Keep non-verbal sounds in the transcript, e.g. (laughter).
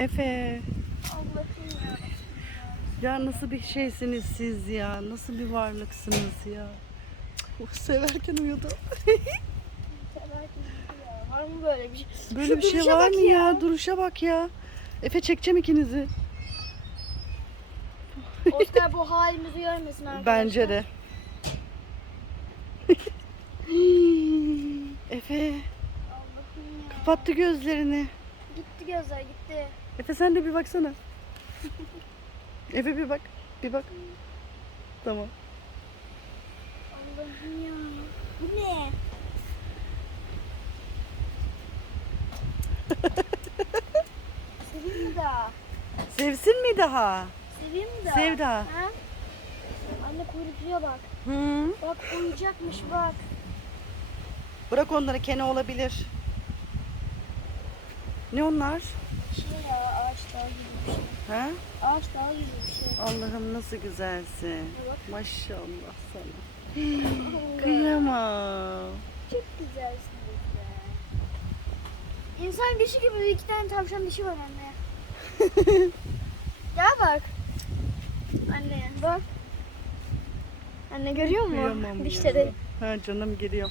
Efe. Allah'ım ya. Ya nasıl bir şeysiniz siz ya? Nasıl bir varlıksınız ya? Cık, severken uyudu. Ya. Var mı böyle bir şey? Böyle Şu bir şey var mı ya? Duruşa bak ya. Efe çekeceğim ikinizi. Oscar bu halimizi görmesin arkadaşlar. Bence de. (laughs) Efe Allah'ım ya. kapattı gözlerini. Gitti gözler gitti. Efe sen de bir baksana. Efe bir bak. Bir bak. Tamam. Allah'ım ya. Bu ne? (laughs) Seveyim mi daha? Sevsin mi daha? Seveyim mi daha? Sev daha. Ha? Anne kuyrukluya bak. Hı. Bak uyuyacakmış bak. Bırak onları kene olabilir. Ne onlar? Şey ya dağı gibi bir şey. Ha? Ağaç dağı gibi bir şey. Allah'ım nasıl güzelsin. Bak. Maşallah sana. Kıyamam. Çok güzelsiniz be. İnsan dişi gibi iki tane tavşan dişi var anne. (laughs) Gel bak. Anne bak. Anne görüyor musun? Kıyamam Dişleri. ya. Ha canım geliyor.